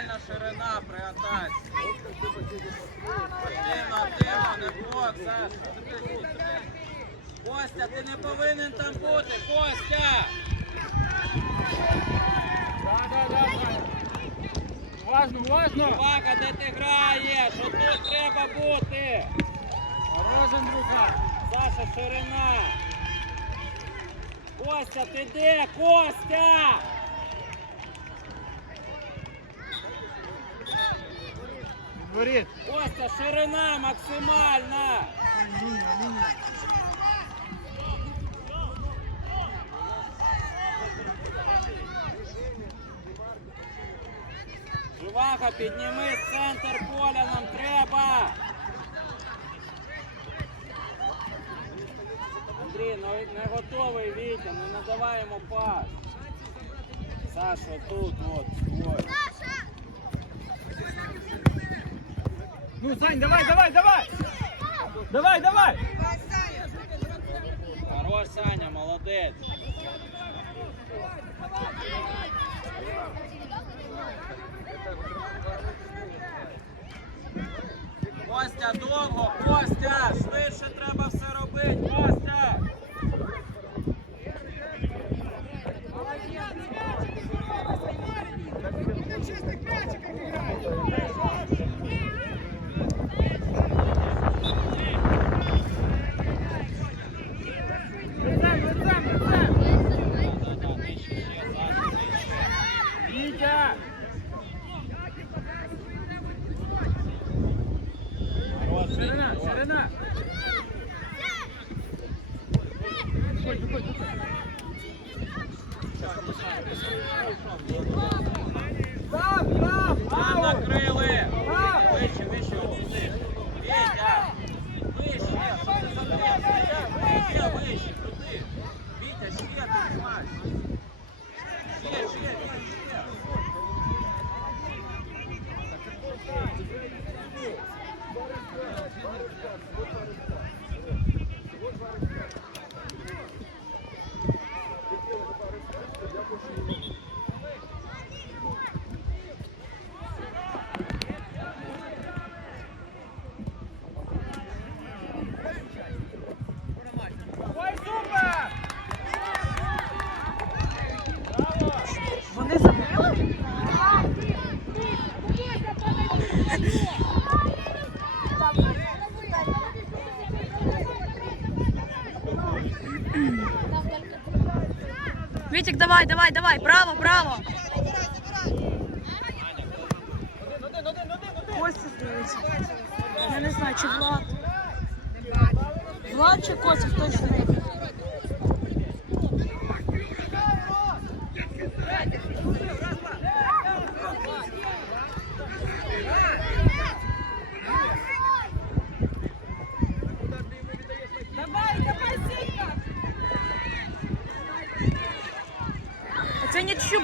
максимальна ширина при атаці. Активно, активно, не блок. Костя, ти не повинен там бути, Костя! Да, да, да, Ваня. Уважно, уважно. Увага, де ти граєш? Отут треба бути! Хорош, Андрюха. Саша, ширина! Костя, ти де? Костя! Дворит. Костя, ширина максимальна! Линия. Живаха, піднімись центр поля, нам треба! Андрій, ну, не готовий Вітя, не надавай йому пас. Саша, тут, от, Ну, Сань, давай, давай, давай. Давай, давай. Хорош, Саня, молодець. Костя, довго, Костя, швидше треба все робити, давай, давай, давай, право, право. Костя здається. Я не знаю, чи Влад. Влад чи Костя, точно не.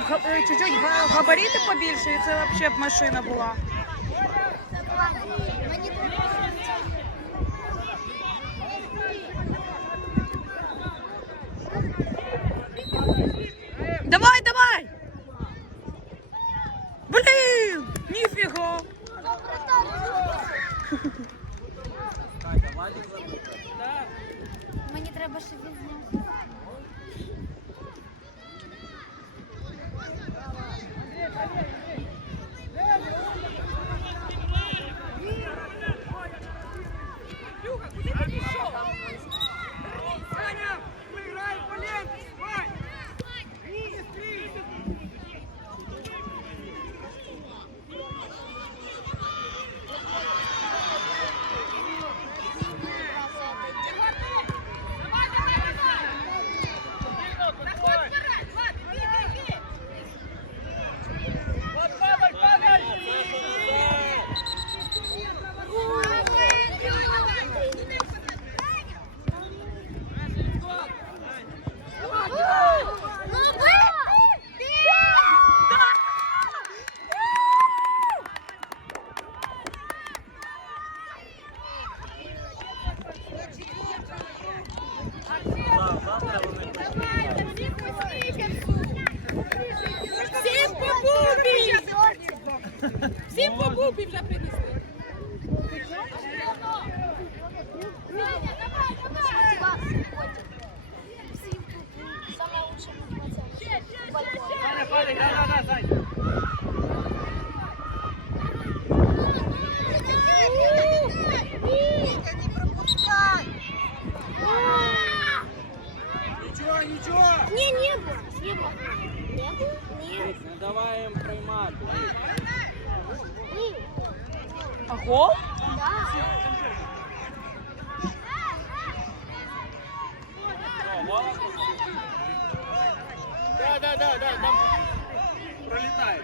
Чуть-чуть га- габарити побільше, і це взагалі б машина була. Давай, давай! Блін! Ніфіга! Мені треба, щоб він зняв. Ну, как у тебя? Голубі вже принесли. Саня, падай, да, да, да, Саня. Нічого, нічого. Не, не было. Не было. Не было? Нет. Не давай їм приймати. А гол? Да. Да, да, да, да, там пролітає.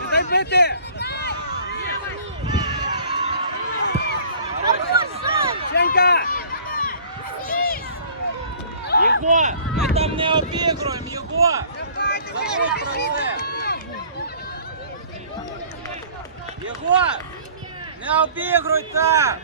Не дай бити. Сенька! Його! Ми там не обігруємо, його! Забудь про це! Його! Не обігруй так!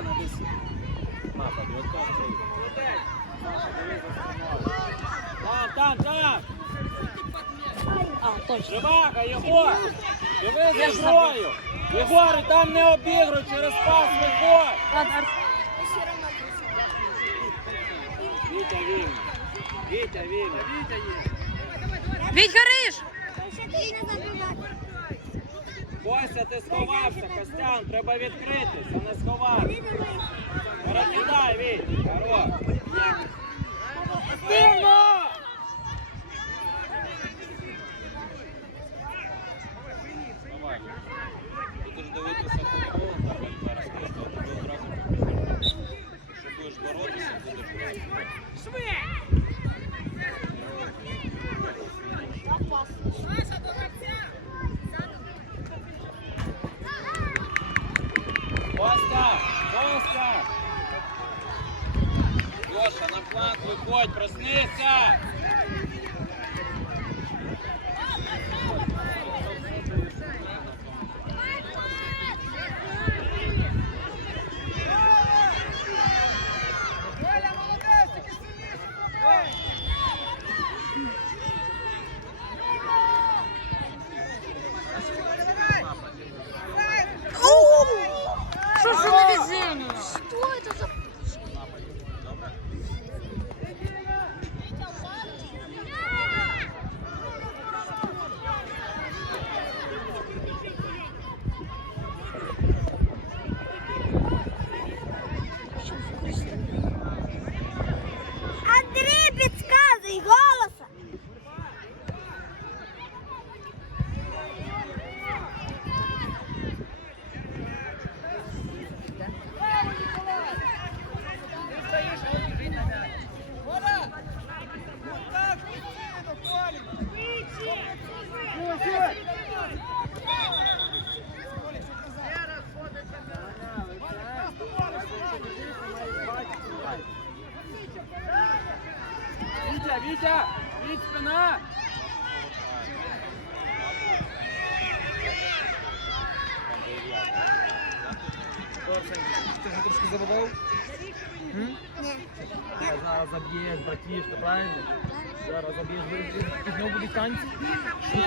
Іди сюди. Папа, от так же. Там, там, там! а, точно. Живака, Єгор! Диви за грою! Єгор, там не обігруй через пас Ар- Вітя вільний. Вітя вільний. Витя есть. Віть Гариш! Костя, ти сховався, Костян, треба відкритися, не сховатися. Перекидай, Віть, хорош.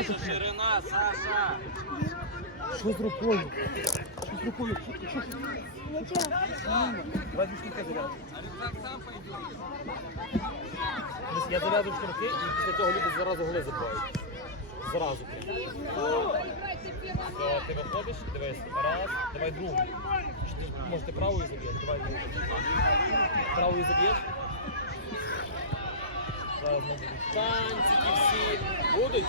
Що ширина, Саша! Що з рукою? Що з рукою? Що, що, що? Давай зав'язуй. Ось Я зав'язую шнурки і після цього люди зразу голи забувають. Зразу. Все, ти виходиш, дивись, раз, давай другу. Чи ти, може ти правою заб'єш? Давай другу. Правою заб'єш? Зараз будуть танчики всі. Будуть?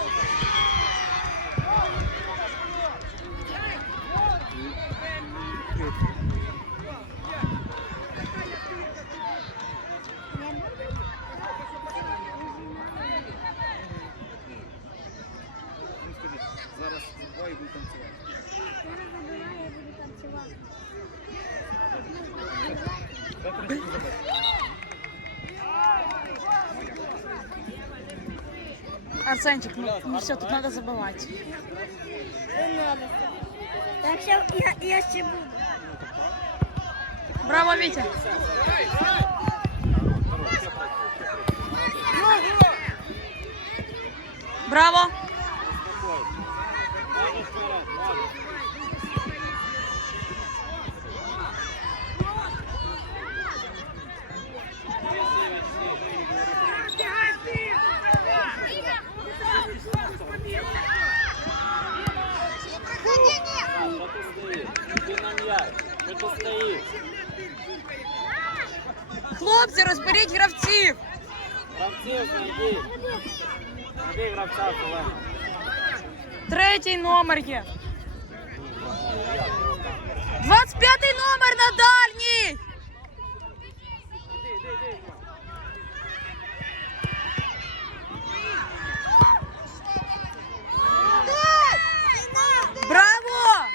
Зараз двоє будуть танцювати. Дай трішки забити. Арсенчик, ну, ну все, тут надо забивать. Так що я, я ще буду. Браво, Витя. Браво. 23 номер є. 25 номер на дальній. Браво!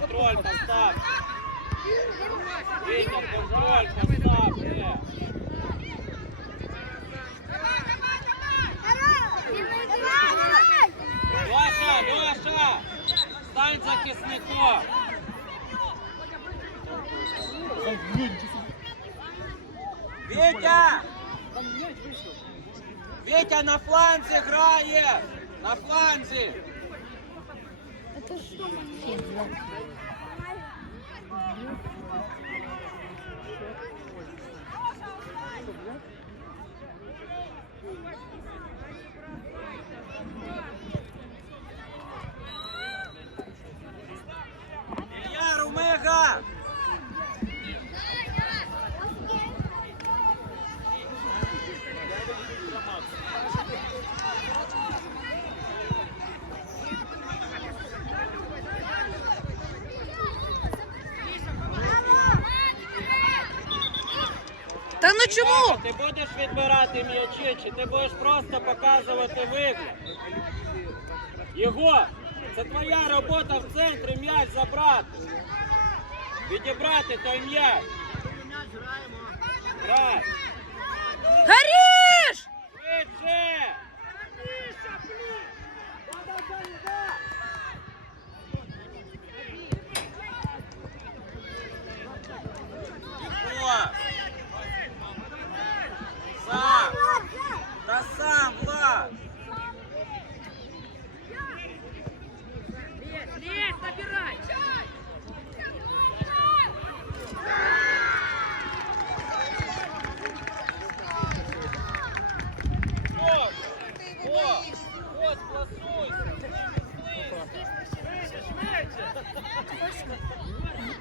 Контроль, постав. Контроль, постав. Леша! Стань захисником! Вітя! Вітя на фланце грає! На фланзі! Ілля Румига! Та ну чому? Ти будеш відбирати м'ячі, чи ти будеш просто показувати вигляд? Його, це твоя робота в центрі м'яч забрати. Відібрати той м'яч. Грай. Горіш! Швидше!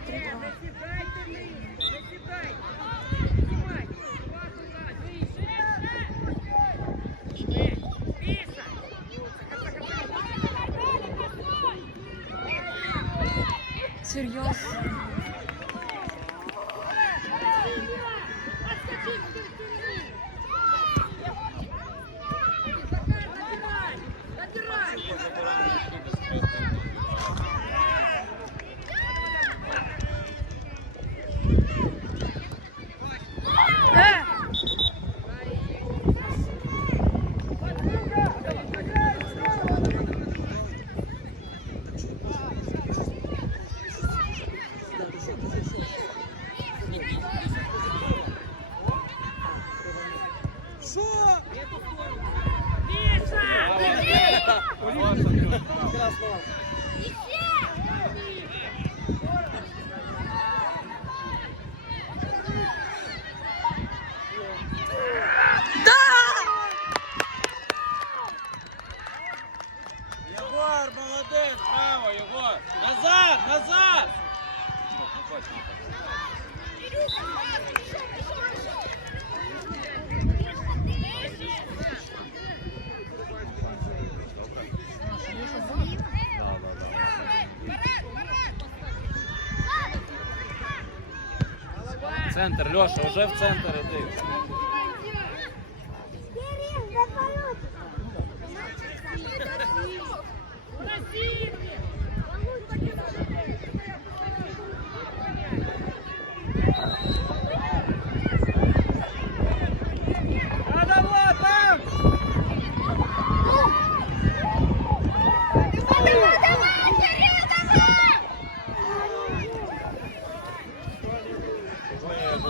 Серйозно. Центр, Льоша, вже в центр іди. Надо вот там! Кирилл, там, там! Київ!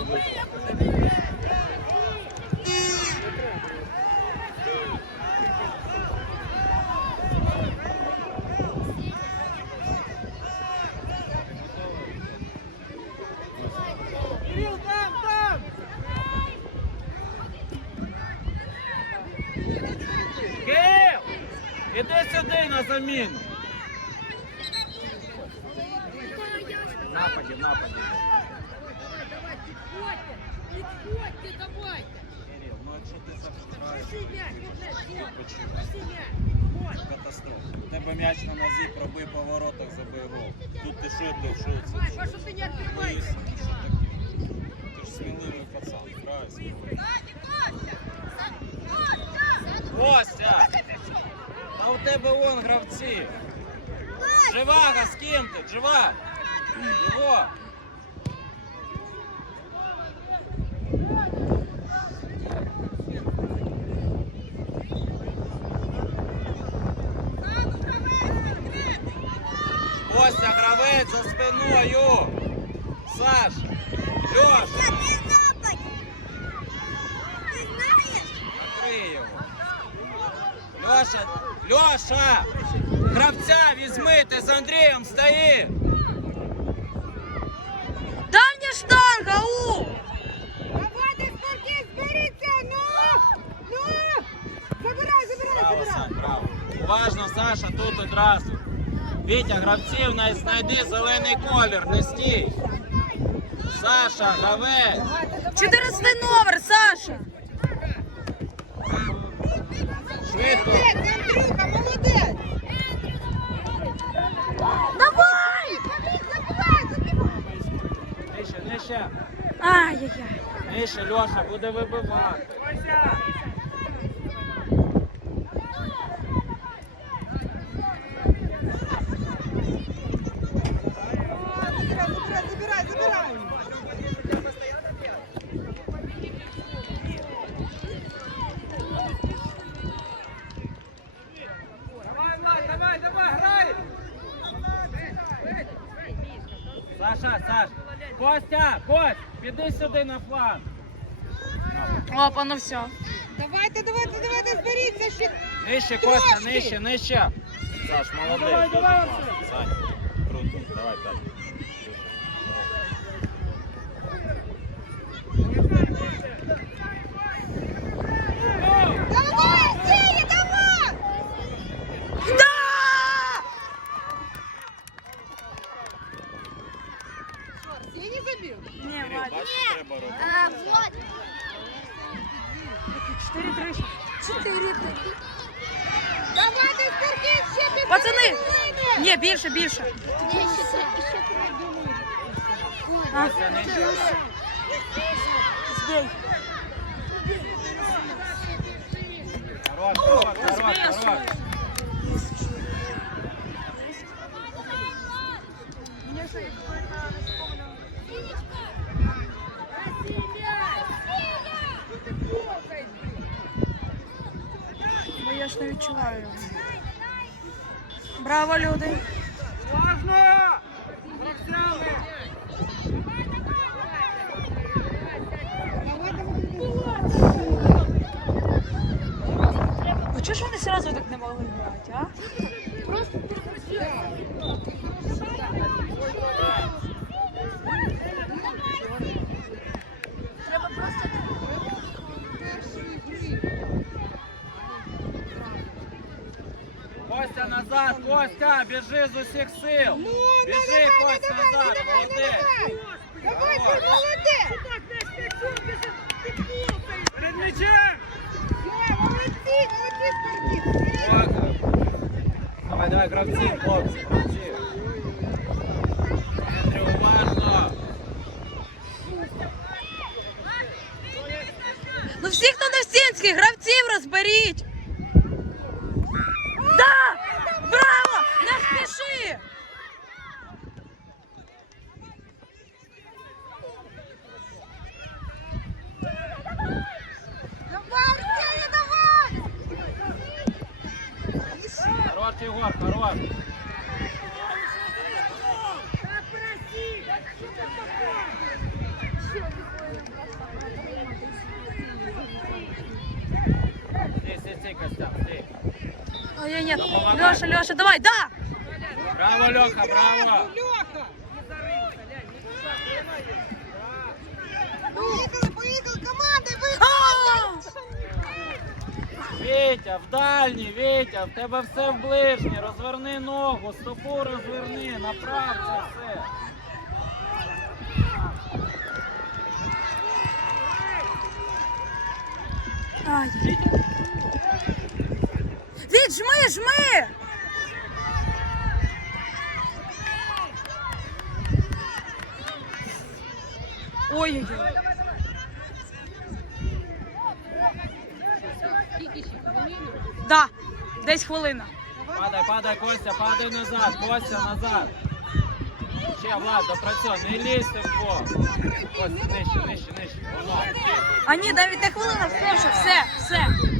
Іди сюди на заміну. Ти що ти не це? Боїшся? Ну, що? Ти ж сміливий пацан, грайся. Костя! Та у тебе вон гравці. Живаga, з ким ти? Жива! Його! Костя, гравець за спиною! Саша! Льоша! Накрий його! Льоша! Льоша! Гравця візьми, ти з Андрієм стоїть! Дальня штанга, у! Давайте, спортивці, зберіться! Ну! Ну! Забирай, забирай, Браво, забирай! Сань, браво. Уважно, Саша, тут одразу. Вітя, гравців, най- знайди зелений колір, не стій. Саша, гравець. 14 номер, Саша! Молодець, Андрюха, молодець! Давай! Нижче, нижче. Ай-яй-яй. Нижче, Льоша, буде вибивати. Забирай, забирай, забирай, забирай! Давай, Влад, давай, давай, грай! Саша, Саш. Костя, Піди сюди на фланг. Опа, ну все. Давайте, давайте, давайте, зберіться ще! Нижче, Костя, Трошки. нижче, нижче. Саш, молодець. Давай, давай, класно. Сань, круто. Давай, п'ять. Давай, Сеня, давай! Да! Сеня забил? Ні, Кирил, Вадик. бачиш, треба робити. А, вот. 4-3. Четыре. Давайте, Сергей, ще півтори Пацани! хвилини! Ні, більше, більше. Ні, ще три, ще три. А, Костя, нижче. збій. Хорош, хорош, хорош, хорош. Не відчуваю. Браво, люди. Важно! Чого ж вони одразу так не могли грати, а? Треба просто Костя назад, Костя, біжи з усіх сил. Ну, Біжи, Костя, назад, молодець. Давай, Давай. ти молодець! Перед м'ячем. Все, молодці, молодці, спортивці! Давай, давай, гравці, хлопці, гравці. Андрій, уважно. Ну всі, хто на стінській, гравців розберіть. Да! Браво! Не спіши! Давай, Арсеня, давай! Хорош, Егор, хорош. Стій, стій, стій, Костян, стій. Ой, ні. Леша, Леша, давай, да! Браво, Леха, браво. Льоха! Поїхали, поїхали, Вітя, в дальній, Вітя, в тебе все в ближній. Розверни ногу, стопу розверни, направ це все. Ай. Від, жми, жми! Ой-ой-ой. Десь хвилина. Падай, падай, Костя, падай назад, Костя назад. Ще, Влад, допрацьовуй, не лізьте в бок. Костя, нижче, нижче, нижче. Влад. А ні, навіть не хвилина, все, все, все.